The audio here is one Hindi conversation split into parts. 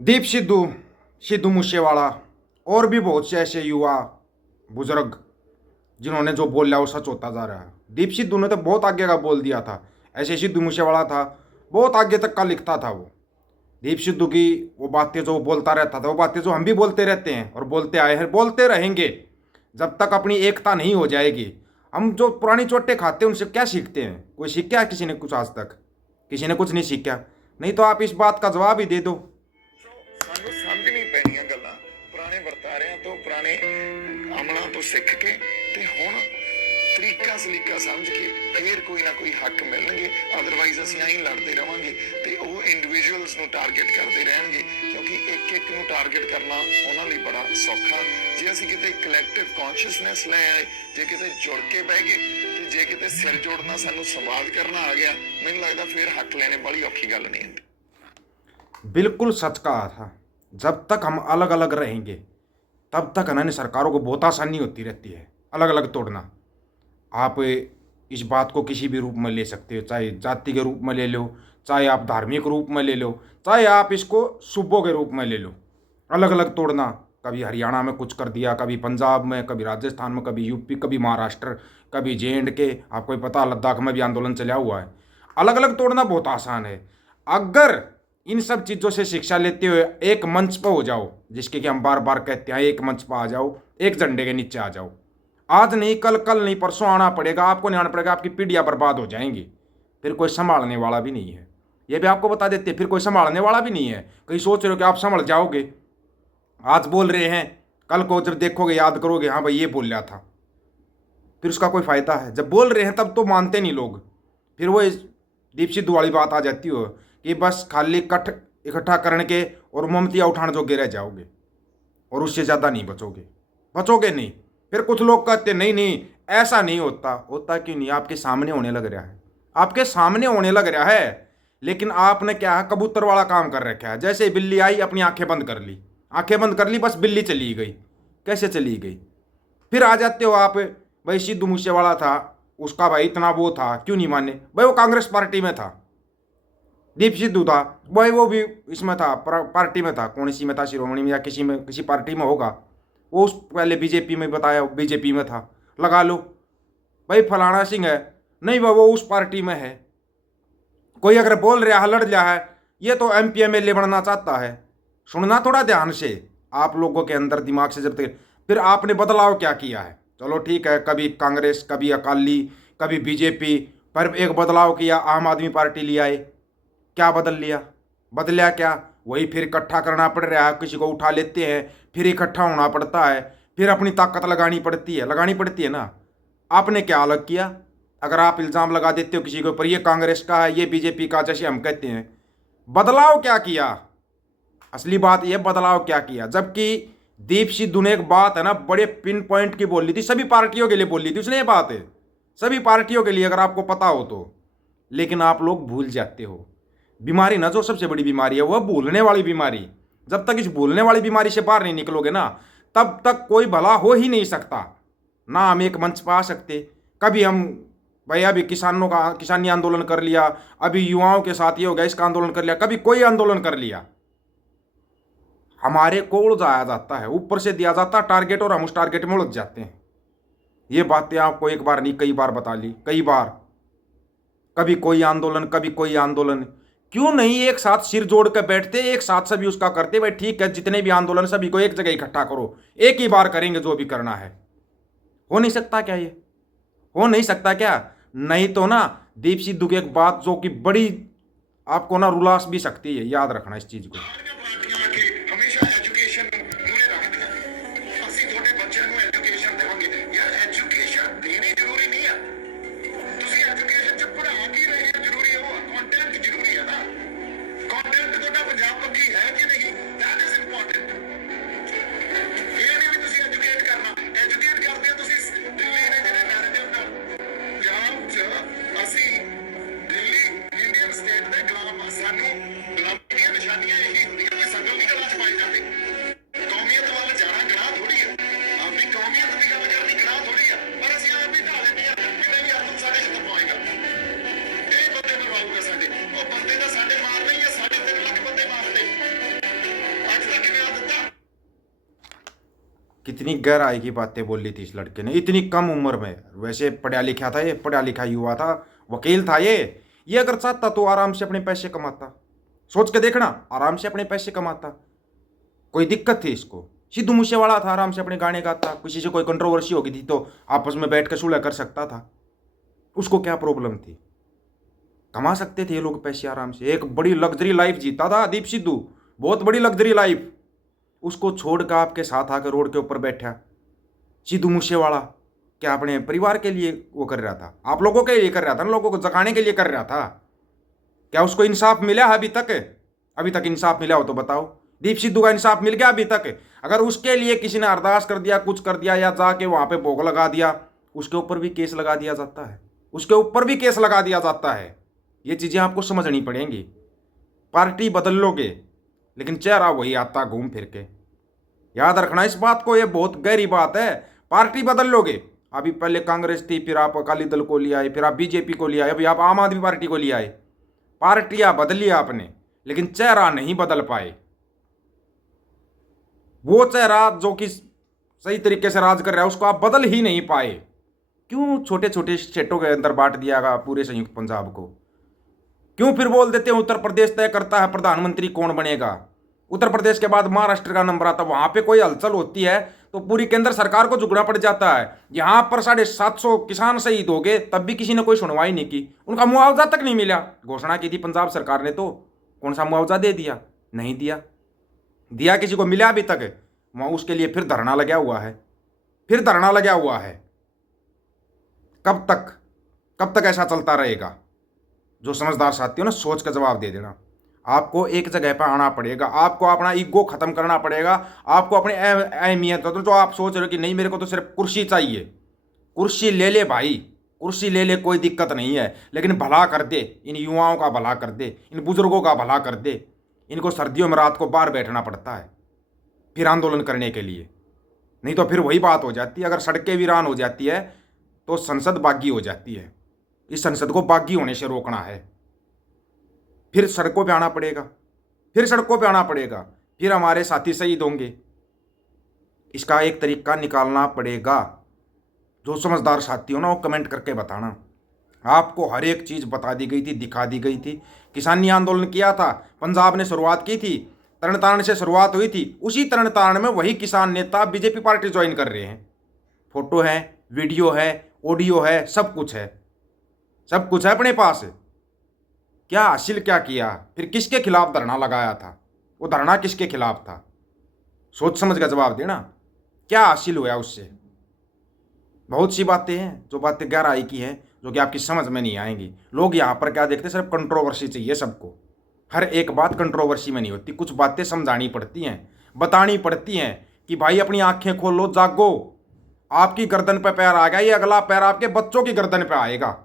दीप सिद्धू, सिद्धू मूसेवाला और भी बहुत से ऐसे युवा बुजुर्ग जिन्होंने जो बोला वो सच होता जा रहा है। दीप सिद्धू ने तो बहुत आगे का बोल दिया था। ऐसे सिद्धू मूसेवाला था, बहुत आगे तक का लिखता था वो। दीप सिद्धू की वो बातें जो वो बोलता रहता था, वो बातें जो हम भी बोलते रहते हैं और बोलते आए हैं, बोलते रहेंगे जब तक अपनी एकता नहीं हो जाएगी। हम जो पुरानी चोटें खाते हैं उनसे क्या सीखते हैं? कोई सीखा है किसी ने कुछ आज तक? किसी ने कुछ नहीं सीखा। नहीं तो आप इस बात का जवाब ही दे दो। ਸਾਨੂੰ ਸਮਝਣੀ ਪੈਣੀਆਂ ਗੱਲਾਂ ਪੁਰਾਣੇ ਵਰਤਾਰਿਆਂ ਤੋਂ ਪੁਰਾਣੇ ਅਮਲਾਂ ਤੋਂ ਸਿੱਖ ਕੇ ਤੇ ਹੁਣ ਤਰੀਕਾ ਸਲੀਕਾ ਸਮਝ ਕੇ ਫੇਰ ਕੋਈ ਨਾ ਕੋਈ ਹੱਕ ਮਿਲਣਗੇ। ਅਦਰਵਾਈਜ਼ ਅਸੀਂ ਐਂ ਲੜਦੇ ਰਵਾਂਗੇ ਤੇ ਉਹ ਇੰਡੀਵਿਜੂਅਲਸ ਨੂੰ ਟਾਰਗੇਟ ਕਰਦੇ ਰਹਿਣਗੇ, ਕਿਉਂਕਿ ਇੱਕ ਇੱਕ ਨੂੰ ਟਾਰਗੇਟ ਕਰਨਾ ਉਹਨਾਂ ਲਈ ਬੜਾ ਸੌਖਾ। ਜੇ ਅਸੀਂ ਕਿਤੇ ਕਲੈਕਟਿਵ ਕੌਨਸ਼ੀਅਸਨੈਸ ਲੈ ਆਏ, ਜੇ ਕਿਤੇ ਜੁੜ ਕੇ ਬਹਿ ਗਏ ਤੇ ਜੇ ਕਿਤੇ ਸਿਰ ਜੋੜਨਾ ਸਾਨੂੰ ਸੰਵਾਦ ਕਰਨਾ ਆ ਗਿਆ, ਮੈਨੂੰ ਲੱਗਦਾ ਫੇਰ ਹੱਕ ਲੈਣੇ ਬੜੀ ਔਖੀ ਗੱਲ ਨਹੀਂ ਹੁੰਦੀ। बिल्कुल सच कहा था। जब तक हम अलग अलग रहेंगे तब तक अन्य सरकारों को बहुत आसानी होती रहती है अलग अलग तोड़ना। आप इस बात को किसी भी रूप में ले सकते हो, चाहे जाति के रूप में ले लो, चाहे आप धार्मिक रूप में ले लो, चाहे आप इसको सूबों के रूप में ले लो। अलग अलग तोड़ना, कभी हरियाणा में कुछ कर दिया, कभी पंजाब में, कभी राजस्थान में, कभी यूपी, कभी महाराष्ट्र, कभी JNK। आपको ही पता लद्दाख में भी आंदोलन चला हुआ है। अलग अलग तोड़ना बहुत आसान है अगर इन सब चीज़ों से शिक्षा लेते हुए एक मंच पर हो जाओ, जिसके कि हम बार बार कहते हैं, एक मंच पर आ जाओ, एक झंडे के नीचे आ जाओ। आज नहीं कल, कल नहीं परसों आना पड़ेगा, आपको नहीं आना पड़ेगा, आपकी पीढ़ियाँ बर्बाद हो जाएंगी। फिर कोई संभालने वाला भी नहीं है। ये भी आपको बता देते हैं, फिर कोई संभालने वाला भी नहीं है। कहीं सोच रहे हो कि आप संभल जाओगे, आज बोल रहे हैं, कल को जब देखोगे याद करोगे, हाँ भाई ये बोल रहा था, फिर उसका कोई फ़ायदा है? जब बोल रहे हैं तब तो मानते नहीं लोग। फिर वो दीप सिद्धू वाली बात आ जाती हो कि बस खाली कट इकट्ठा करने के और मोमबत्तियाँ उठाने जोगे रह जाओगे और उससे ज़्यादा नहीं बचोगे, बचोगे नहीं। फिर कुछ लोग कहते नहीं नहीं ऐसा नहीं होता। होता क्यों नहीं? आपके सामने होने लग रहा है, आपके सामने होने लग रहा है। लेकिन आपने क्या है, कबूतर वाला काम कर रखा है। जैसे ही बिल्ली आई अपनी आंखें बंद कर ली, आंखें बंद कर ली, बस बिल्ली चली गई। कैसे चली गई? फिर आ जाते हो आप, भाई सिद्धू मूसेवाला था, उसका भाई इतना वो था, क्यों नहीं माने? भाई वो कांग्रेस पार्टी में था। दीप सिद्धू था भाई, वो भी इसमें था, पार्टी में था। कौन सी में था? शिरोमणि में या किसी में, किसी पार्टी में होगा। वो उस पहले बीजेपी में बताया, बीजेपी में था, लगा लो। भाई फलाना सिंह है, नहीं वो उस पार्टी में है। कोई अगर बोल रहा है, लड़ रहा है, ये तो MP MLA बनना चाहता है। सुनना थोड़ा ध्यान से, आप लोगों के अंदर दिमाग से जब तक। फिर आपने बदलाव क्या किया है? चलो ठीक है, कभी कांग्रेस, कभी अकाली, कभी बीजेपी, पर एक बदलाव किया, आम आदमी पार्टी लिया है। क्या बदल लिया? बदला क्या? वही फिर इकट्ठा करना पड़ रहा है, किसी को उठा लेते हैं, फिर इकट्ठा होना पड़ता है, फिर अपनी ताकत लगानी पड़ती है ना। आपने क्या अलग किया? अगर आप इल्ज़ाम लगा देते हो किसी के ऊपर, ये कांग्रेस का है, ये बीजेपी का, जैसे हम कहते हैं, बदलाव क्या किया? असली बात यह, बदलाव क्या किया? जबकि दीप सिद्धू ने एक बात है ना, बड़े पिन पॉइंट की बोल ली थी, सभी पार्टियों के लिए बोल ली थी उसने। ये बात है सभी पार्टियों के लिए, अगर आपको पता हो तो। लेकिन आप लोग भूल जाते हो। बीमारी ना, जो सबसे बड़ी बीमारी है, वह भूलने वाली बीमारी। जब तक इस भूलने वाली बीमारी से बाहर नहीं निकलोगे ना, तब तक कोई भला हो ही नहीं सकता ना। हम एक मंच पर आ सकते, कभी हम भाई अभी किसानों का किसानी आंदोलन कर लिया, अभी युवाओं के साथ ये हो गया, इसका आंदोलन कर लिया, कभी कोई आंदोलन कर लिया, हमारे को उलझाया जाता है, ऊपर से दिया जाता है टारगेट, और हम उस टारगेट में उलझ जाते हैं। ये बातें आपको एक बार नहीं कई बार बता ली, कई बार। कभी कोई आंदोलन, कभी कोई आंदोलन। क्यों नहीं एक साथ सिर जोड़ कर बैठते, एक साथ सभी उसका करते? भाई ठीक है, जितने भी आंदोलन सभी को एक जगह इकट्ठा करो, एक ही बार करेंगे जो भी करना है। हो नहीं सकता क्या? ये हो नहीं सकता क्या? नहीं तो ना, दीप सिद्धू की एक बात जो कि बड़ी आपको ना रुलास भी सकती है, याद रखना इस चीज को। ਪਾਰਟੀਆਂ ਆ ਕੇ ਹਮੇਸ਼ਾ ਐਜੂਕੇਸ਼ਨ ਨੂੰ ਮੂਹਰੇ ਰੱਖਦੀਆਂ। ਅਸੀਂ ਤੁਹਾਡੇ ਬੱਚਿਆਂ ਨੂੰ ਐਜੂਕੇਸ਼ਨ ਦੇਵਾਂਗੇ। ਯਾਰ ਐਜੂਕੇਸ਼ਨ ਦੇਣੀ ਜ਼ਰੂਰੀ ਨਹੀਂ ਆ, ਤੁਸੀਂ ਐਜੂਕੇਸ਼ਨ ਚ ਪੜ੍ਹਾ ਕੀ ਰਹੇ ਹੋ ਜ਼ਰੂਰੀ ਹੈ, ਉਹ ਕੰਟੈਂਟ ਜ਼ਰੂਰੀ ਹੈ ਨਾ। ਕੰਟੈਂਟ ਤੁਹਾਡਾ ਪੰਜਾਬ ਪੱਖੀ ਹੈ ਕਿ ਨਹੀਂ, ਦੈਟ ਇਜ਼ ਇੰਪੋਰਟੈਂਟ। ਇਹ ਨਹੀਂ ਵੀ ਤੁਸੀਂ ਐਜੂਕੇਟ ਕਰਨਾ, ਐਜੂਕੇਟ ਕਰਦੇ ਹੋ ਤੁਸੀਂ ਦਿੱਲੀ ਦੇ ਜਿਹੜੇ ਨੈਰੇਟਿਵ ਨਾਲ। ਪੰਜਾਬ ਚ ਅਸੀਂ ਦਿੱਲੀ ਇੰਡੀਅਨ ਸਟੇਟ ਦੇ ਗੁਲਾਮ, ਸਾਨੂੰ ਗੁਲਾਮੀ ਦੀਆਂ ਨਿਸ਼ਾਨੀਆਂ ਇਹੀ ਹੁੰਦੀਆਂ। कितनी गहराई की बातें बोल ली थी इस लड़के ने इतनी कम उम्र में। वैसे पढ़ा लिखा था, ये पढ़ा लिखा युवा था, वकील था ये अगर चाहता तो आराम से अपने पैसे कमाता। सोच के देखना, आराम से अपने पैसे कमाता, कोई दिक्कत थी इसको? सिद्धू मूसेवाला था, आराम से अपने गाने गाता, किसी से कोई कंट्रोवर्सी होगी थी तो आपस में बैठ कर सुलह कर सकता था, उसको क्या प्रॉब्लम थी? कमा सकते थे ये लोग पैसे आराम से। एक बड़ी लग्जरी लाइफ जीता था दीप सिद्धू, बहुत बड़ी लग्जरी लाइफ। उसको छोड़कर आपके साथ आकर रोड के ऊपर बैठा सिद्धू मूसेवाला। क्या अपने परिवार के लिए वो कर रहा था? आप लोगों के लिए कर रहा था ना, लोगों को जगाने के लिए कर रहा था। क्या उसको इंसाफ मिला अभी तक? अभी तक इंसाफ मिला हो तो बताओ। दीप सिद्धू का इंसाफ मिल गया अभी तक? अगर उसके लिए किसी ने अरदास कर दिया, कुछ कर दिया, या जाके वहां पे भोग लगा दिया, उसके ऊपर भी केस लगा दिया जाता है, उसके ऊपर भी केस लगा दिया जाता है। ये चीजें आपको समझनी पड़ेंगी। पार्टी बदल लोगे लेकिन चेहरा वही आता घूम फिर के। याद रखना इस बात को, ये बहुत गहरी बात है। पार्टी बदल लोगे, अभी पहले कांग्रेस थी, फिर आप अकाली दल को ले आए, फिर आप बीजेपी को ले आए, अभी आप आम आदमी पार्टी को ले आए। पार्टियां बदली आपने लेकिन चेहरा नहीं बदल पाए। वो चेहरा जो कि सही तरीके से राज कर रहा है उसको आप बदल ही नहीं पाए। क्यों छोटे छोटे स्टेटों के अंदर बांट दिया पूरे संयुक्त पंजाब को? क्यों फिर बोल देते हैं उत्तर प्रदेश तय करता है प्रधानमंत्री कौन बनेगा? उत्तर प्रदेश के बाद महाराष्ट्र का नंबर आता, वहां पे कोई हलचल होती है तो पूरी केंद्र सरकार को झुकना पड़ जाता है। यहां पर 750 किसान शहीद हो गए, तब भी किसी ने कोई सुनवाई नहीं की, उनका मुआवजा तक नहीं मिला। घोषणा की थी पंजाब सरकार ने, तो कौन सा मुआवजा दे दिया? नहीं दिया। दिया किसी को? मिला अभी तक? वहां उसके लिए फिर धरना लगा हुआ है, फिर धरना लगा हुआ है। कब तक, कब तक ऐसा चलता रहेगा? जो समझदार साथी हो ना, सोच का जवाब दे देना। आपको एक जगह पर आना पड़ेगा, आपको अपना ईगो खत्म करना पड़ेगा, आपको अपनी अहमियत, तो जो आप सोच रहे हो कि नहीं मेरे को तो सिर्फ कुर्सी चाहिए, कुर्सी ले ले भाई, कुर्सी ले ले, कोई दिक्कत नहीं है, लेकिन भला कर दे, इन युवाओं का भला कर दे, इन बुजुर्गों का भला कर दे। इनको सर्दियों में रात को बाहर बैठना पड़ता है फिर आंदोलन करने के लिए, नहीं तो फिर वही बात हो जाती है। अगर सड़कें वीरान हो जाती है तो संसद बागी हो जाती है। इस संसद को बागी होने से रोकना है, फिर सड़कों पे आना पड़ेगा, फिर सड़कों पे आना पड़ेगा, फिर हमारे साथी शहीद होंगे। इसका एक तरीका निकालना पड़ेगा। जो समझदार साथी हो ना, वो कमेंट करके बताना। आपको हर एक चीज़ बता दी गई थी, दिखा दी गई थी। किसानी आंदोलन किया था, पंजाब ने शुरुआत की थी, तरण तारण से शुरुआत हुई थी। उसी तरण तारण में वही किसान नेता बीजेपी पार्टी ज्वाइन कर रहे हैं। फोटो है, वीडियो है, ऑडियो है, सब कुछ है, सब कुछ है अपने पास। क्या हासिल क्या किया? फिर किसके खिलाफ धरना लगाया था? वो धरना किसके खिलाफ था? सोच समझ का जवाब देना। क्या हासिल हुआ उससे? बहुत सी बातें हैं जो बातें गहराई की हैं, जो कि आपकी समझ में नहीं आएंगी। लोग यहाँ पर क्या देखते हैं, सिर्फ कंट्रोवर्सी चाहिए सबको। हर एक बात कंट्रोवर्सी में नहीं होती, कुछ बातें समझानी पड़ती हैं, बतानी पड़ती हैं कि भाई अपनी आंखें खोलो, जागो। आपकी गर्दन पे पैर आ गया, ये अगला पैर आपके बच्चों की गर्दन पे आएगा।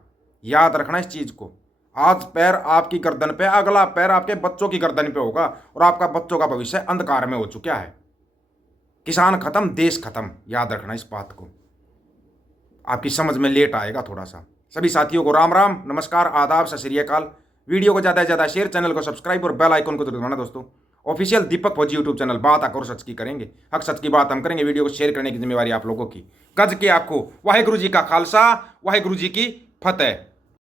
याद रखना इस चीज को। आज पैर आपकी गर्दन पे, अगला पैर आपके बच्चों की गर्दन पे होगा, और आपका बच्चों का भविष्य अंधकार में हो चुका है। किसान खत्म, देश खत्म। याद रखना इस बात को। आपकी समझ में लेट आएगा थोड़ा सा। सभी साथियों को राम राम, नमस्कार, आदाब, सत श्री अकाल। वीडियो को ज़्यादा से ज़्यादा शेयर, चैनल को सब्सक्राइब और बेल आइकन को जरूर दबाना दोस्तों। ऑफिशियल दीपक फौजी यूट्यूब चैनल, बात आकर सच की करेंगे, हक सच की बात हम करेंगे। वीडियो को शेयर करने की जिम्मेवारी आप लोगों की। गज के आखो, वाहेगुरु जी का खालसा, वाहेगुरु जी की फतेह।